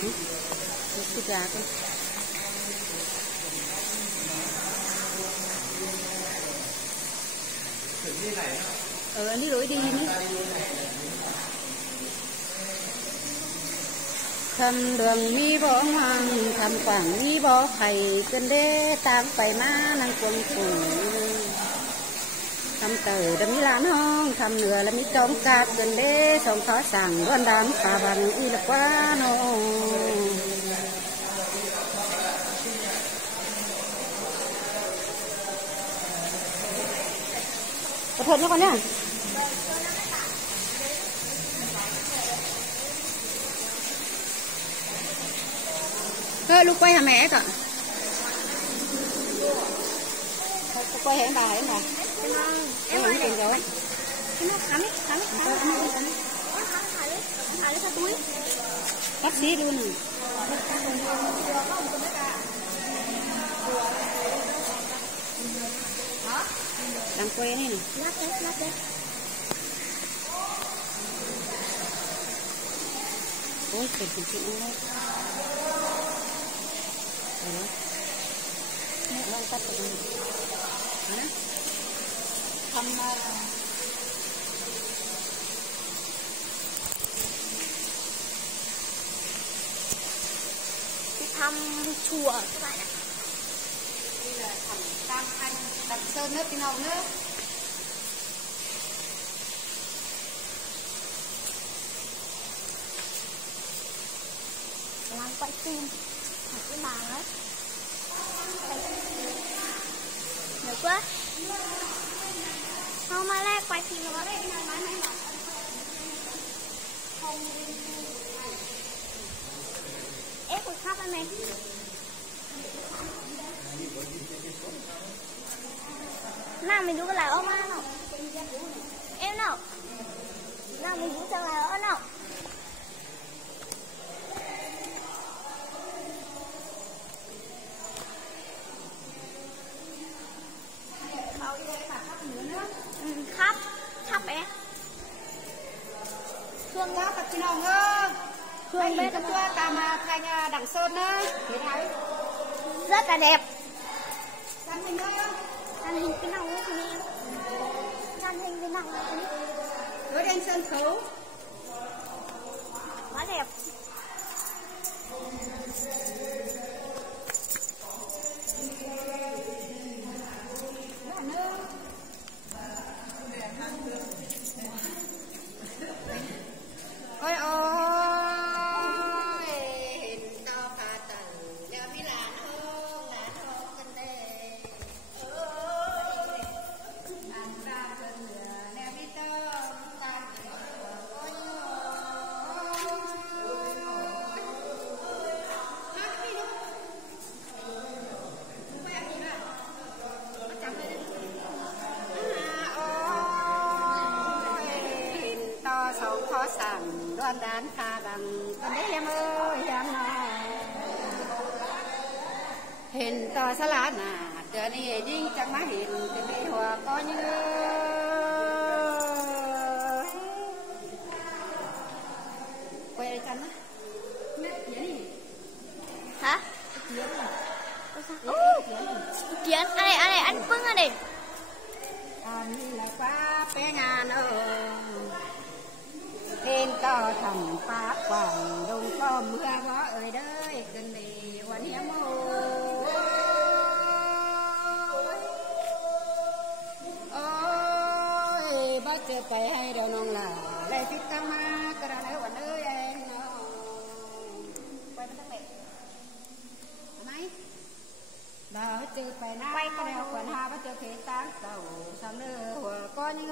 cứ ra cái anh đi lối đi nhé. Thầm đường mi bỏ hoàng thầm quảng mi bỏ thầy cơn đê tam phải má năng quân phủ thầm tử đâm mi lan hong thầm nửa là mi trống cát cơn đê sống khó sảng đoan đám phà bằng y là quá nô có thật nữa con nhá. Lúc quay hả mẹ cả quay hả bà em không tiền rồi cái nó thắm thả ra túi bác sĩ luôn đang quay này lát đấy ôi phải chịu đấy nó tắt rồi hả thăm chùa các bạn ạ. Đây là thẩm Tam Anh Đặng Sơn nước cái nào nữa làm quay phim cái bà ấy được quá không mà lại quay phim nó đây em cũng khóc anh này nào mìnhดูcái là ôm ăn nào em nào nào mình cũng chẳng là ôm nào khắp em thương quá thật chị nào ngơ thương bé chúng ta làm thành Đặng Sơn đó rất là đẹp dàn hình cái nào nữa thì dàn hình cái nào nữa với anh sân khấu quá đẹp ôi ôi hình to phà tần nhờ mi là hông cần đề ôi ăn ra cơn nè mi tơ ta ôi sống khó sảng đoan đán pha bằng con đấy em ơi em nào hình to xa lá nà tựa đi dinh chẳng má hình tựa đi hòa có như quay đây chắn á hả kiến anh này ăn phưng ở đây như là quá bé ngàn ơi nên to thầm phá quảng đông có mưa gió ơi đấy cần đi quan hiếm ôi bác chưa tay hay đâu nông là lại thích cam ma cái đó lấy quần ơi em quay bên tắc mẹ máy đó chưa phải ná quay con đeo quần ha bác chưa khi tán tàu sang nữa hòa có những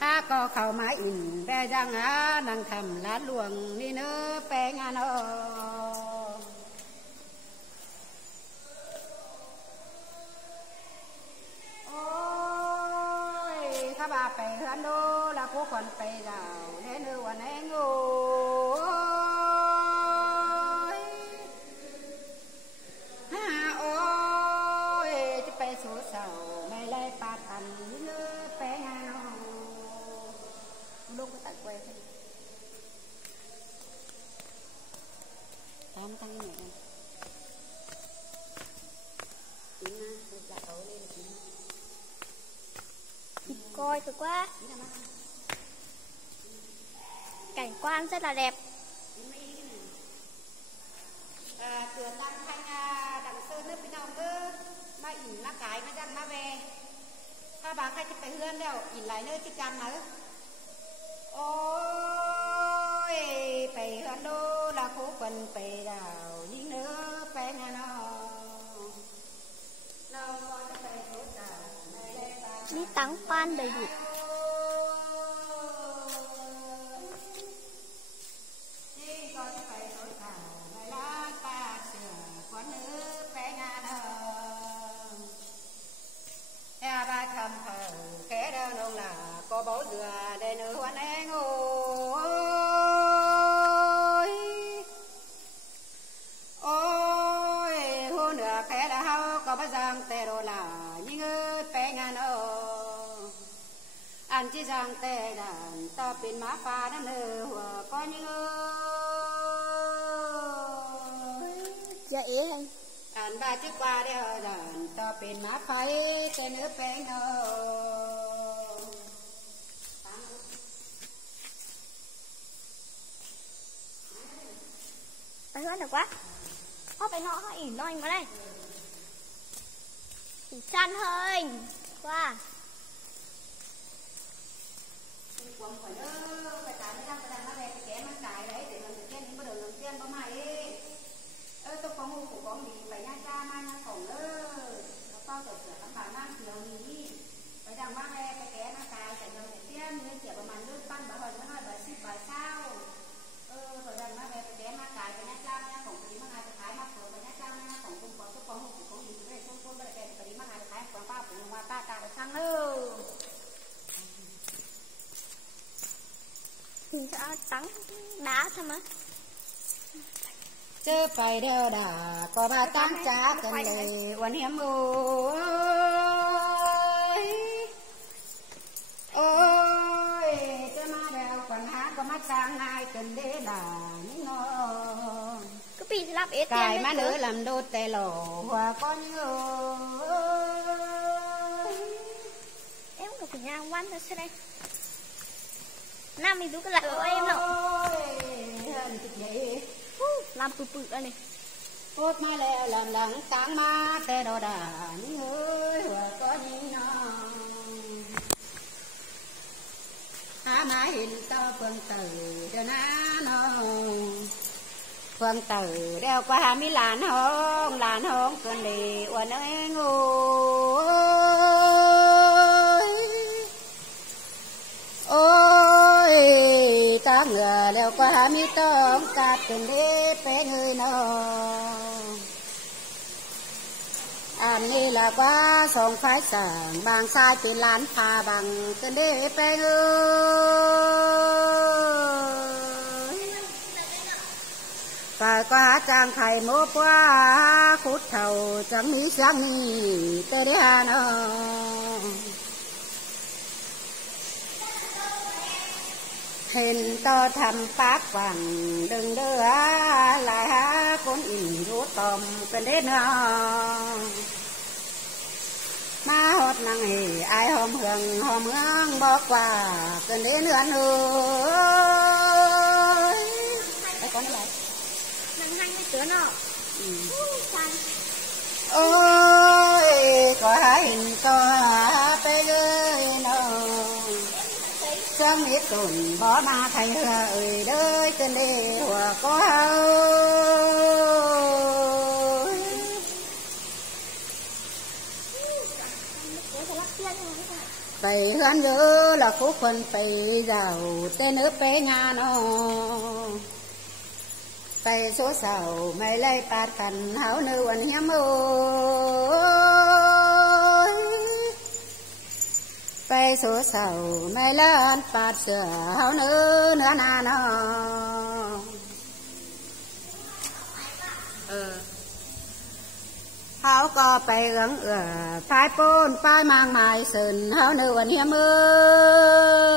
ha có khẩu máy in bé giang á đang thầm lá luồng đi nữa bé ngàn ơi ôi các bà phải hân đô là cô còn phải rào nên nữ còn anh ơi ha ôi chứ phải số sầu mày lấy ba thành nữa bé ngàn cái tận quay tám tăng nhẹ coi cực quá, cảnh quan rất là đẹp. Cửa tăng thanh đằng sơn nước bên trong cơ mà ỉn lá cái nó răng nó về hai bà khai chụp cái hương đâu ỉn lại nơi chụp chăn nữa ôi phải hương đô là phố quần phải đào những nữa phải nghe nó đi tắng quan đầy đủ. Ba thầm thờ kẻ đâu nông là có bố dừa để nữ hoan em ôi ôi hôn nửa kẻ đã hao có bắt giang tê đồ là những ơi bé ngàn anh chỉ giang tê đàn ta pin má pha nó nửa hòa có những ơi dễ hay anh ba chiếc qua đeo đàn ta pin má phai tên nước bé ngô phải hơn được quá phải họ ỉn nói vào đây ỉn chăn hơi qua quăng phải đó phải cài nó đang nó về kẻ nó cài đấy để mình trên những cái đường lần trên có mày tôi có ngu của con đi phải nha cha mai nha khổng ơi nó to rồi sửa tấm bản mang chiều nhỉ phải rằng mang đây cái kẻ nó cài chạy đường để tiên nên kiểu mà nước pan bảo hồi nó nói bài ship bài sao phải rằng mang đây cái kẻ nó cài phải nha cha nha khổng đi mang ai phải thái mắc rồi phải nha cha nha khổng cũng có tôi có ngu của con đi cái xôn xôn cái phải đi mang ai thái quảng bao của ngoài ta cài được sang nữa thì sao trắng đá thôi mà chớ phải đeo đà có ba tám cha cần đầy uốn hiếm ôi ôi chớ mà đeo quần hát có mắt sang hai cần đế đà những nó cứ bị lắp ít cài má nữa làm đốt tè lổ hòa con ơi em được nhà quan thôi đây nam mình đúng cái lại của em đâu làm bự bự đây này ốt mai lẹ làm đắng sáng ma tê đồ đà những ơi hòa có những nó há má hình to phương tử cho nó phương tử đeo qua mi làn hông cơn đi uốn ơi ôi ta ngờ leo qua mi tông cát từng đế bé người nó anh nghĩ là quá sông phái sảng bằng sai tiền lán phà bằng từng đế bé người phải qua trang thầy mô qua khút thầu chẳng nghĩ sáng nghĩ tê đế hà nó hình to thầm phát vàng đừng đưa lại há con ỉn rú tòm cần đến má hốt năng hì ai hôm hương bỏ qua cần đến nữa ơi đây con lại năng hăng cái cửa nó ôi có hai hình to bé ơi nó trong ít tuần bỏ ma thầy ơi đời tên đi hòa có phải hơn nữa là phúc phần phải giàu tên nước bé nhà nó phải số sầu mày lấy bát cần háo nữ anh hiếm ơi phải số sầu mày lên bát sữa háo nữ nữa nà nó háo có phải gắng phải bôn phải mang mài sườn háo nữ anh hiếm ơi